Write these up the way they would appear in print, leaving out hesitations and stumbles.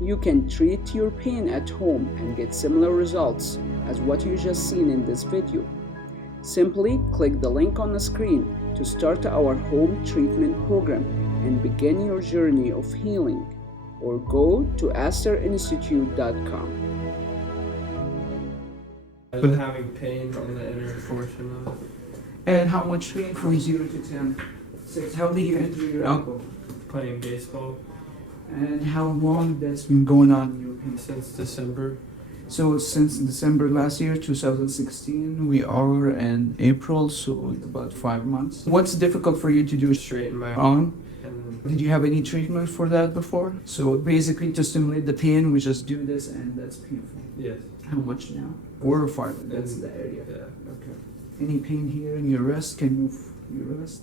You can treat your pain at home and get similar results as what you just seen in this video. Simply click the link on the screen to start our home treatment program and begin your journey of healing, or go to ASTRinstitute.com. I've been having pain on the inner portion of it. And how much pain from 0 to 10? 6. How did you injure your elbow? Playing baseball And how long that's been going on in your pain? since December. So since December last year, 2016, we are in April, so it's about 5 months. What's difficult for you to do Straighten my arm? and Did you have any treatment for that before? So basically to stimulate the pain, we just do this and that's painful. yes. How much now? 4 or 5? That's the area. Yeah. Okay. Any pain here in your wrist? Can you move your wrist?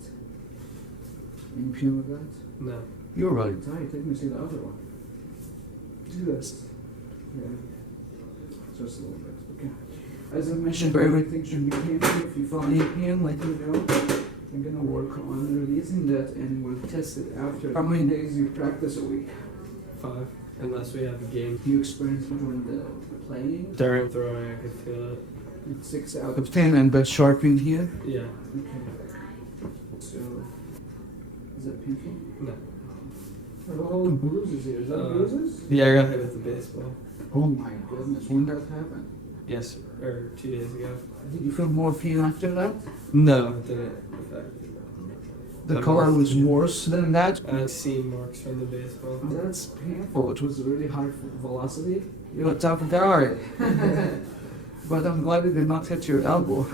Any pain with that? No. You're really tight. Let me see the other one. Do this. Yeah. Just a little bit. Okay. As I mentioned, everything should be painful. If you feel any pain, let me know. I'm gonna work on releasing that and we'll test it after. How many days you practice a week? 5. Unless we have a game. Do you experience it during the playing? During throwing, I could feel it. It's 6 out of 10 and the sharpening here? Yeah. Okay. So, is that painful? No. All the bruises here. Is that bruises? Yeah, I got hit with the baseball. Oh my goodness, when that happened? Yes, or 2 days ago. Did you feel more pain after that? No, it didn't affect. The That color was- was worse than that? I've seen marks from the baseball. That's painful. It was really high velocity. You're a tough guy. But I'm glad it did not hit your elbow.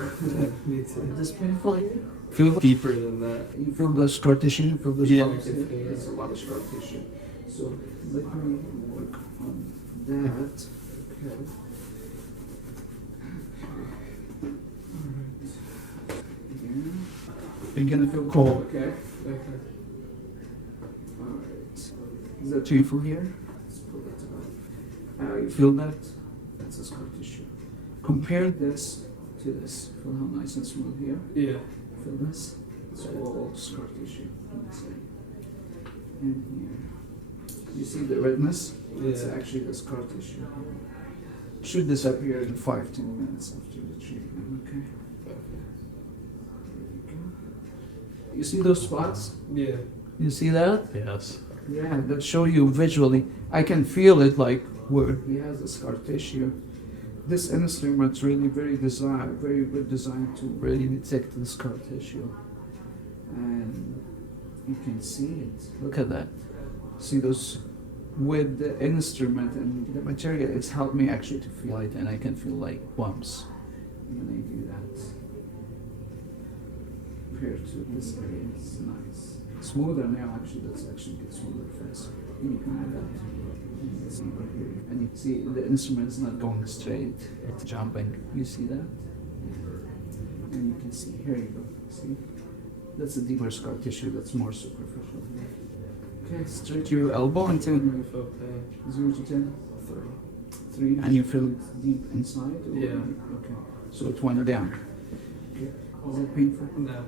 Me too. Is this painful here? Feel deeper than that. You feel the scar tissue? You feel the Yeah. scar tissue? It's a lot of scar tissue. So let me work on that. Okay. You're gonna feel cold, okay? Okay. Alright. Is that painful here? Let's pull it out. You feel that? That's a scar tissue. Compare this to this. Feel how nice and smooth here? Yeah. Feel this? It's all scar tissue. Let me see. And here. You see the redness? It's Yeah. actually the scar tissue. Should disappear in 5-10 minutes after the treatment, okay? You see those spots? Yeah. You see that? Yes. Yeah, that show you visually. I can feel it like where he has the scar tissue. This instrument's really very good design to really detect the scar tissue. And you can see it. Look at that. See those with the instrument and the material, it's helped me actually to feel it, and I can feel like bumps when I do that. Compared to this area, it's nice. Smoother now, actually, that's actually get smoother first. And you can add that. And you see right here. And you see the instrument is not going straight, it's jumping. You see that? And you can see, here you go. See? That's a deeper scar tissue, that's more superficial. Okay, straight your elbow and 10. I feel pain. 0 to 10? 3. 3. And you feel it deep inside? Or Yeah. Okay. So it went down. Okay. Is it painful? No.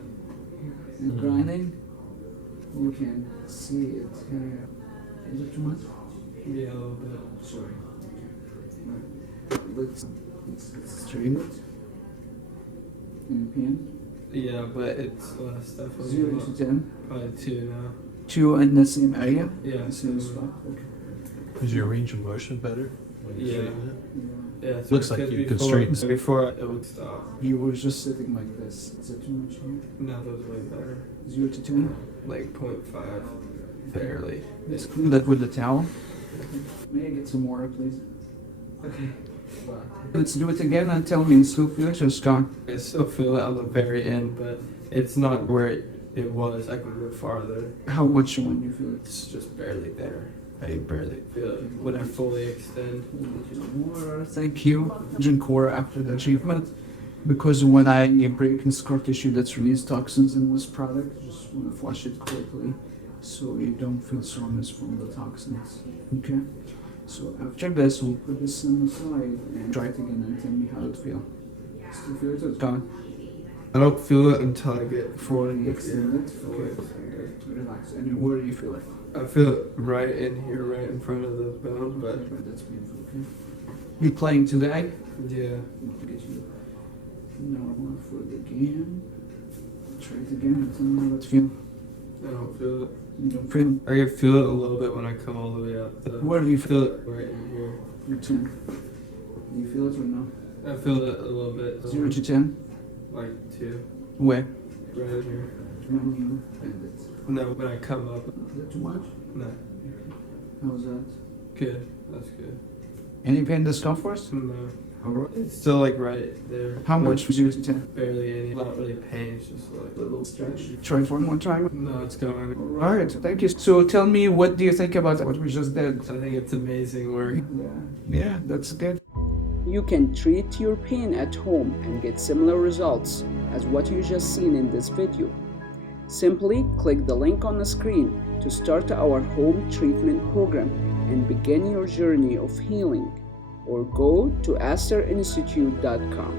And grinding? You can see it here. Is it too much? Yeah, a little bit. Sorry. Okay. Right. Let's straighten it. Any pain? Yeah, but it's less definitely. 0 to 10? Probably 2 now. 2 in the same area? Yeah. The same spot? Okay. Is your range of motion better? Yeah. Yeah. Yeah. Looks like you could straighten. Before it would stop. You were just sitting like this. Is that too much here? Now that was way better. 0 to 10? Like 0.5. Barely. Let's clean that with the towel. May I get some water, please? Okay. Let's do it again and tell me you still feel it or strong? I still feel it on the very end, but it's not where it was. I can go farther. How much when you feel it? It's just barely there. I barely feel it when I fully extend. Water, thank you. Drink water after the treatment. Because when I break in scar tissue that's released toxins in this product, you just want to flush it quickly so you don't feel soreness from the toxins. Okay? So after this, we'll put this on the side and try it again and tell me how it feels. Still feel it? It's gone. I don't feel it until I get Fully extended. Okay. Relax. And where do you feel it? I feel it right in here, right in front of the bone, but That's painful, okay? You playing today? yeah. Get you normal for the again. Try it again. Tell me how it feel. I don't feel it. You don't feel. I can feel it a little bit when I come all the way up. Though. Where do you Feel feel? it right in here. Your 10. Do you feel it or no? I feel it a little bit. 0 to 10. Like 2. Where? Right in here. When you bend it. No, when I come up. Is that too much? No. How's that? Good. That's good. Any pain discomfort? No. Alright. It's still like right there. How much was 0 to 10? Barely any. Not really pain. It's just like A little stretch. Try it one more time. no, it's going. Alright, thank you. So tell me, what do you think about what we just did? I think it's amazing work. Yeah, that's good. You can treat your pain at home and get similar results as what you just seen in this video. Simply click the link on the screen to start our home treatment program and begin your journey of healing, or go to ASTRinstitute.com.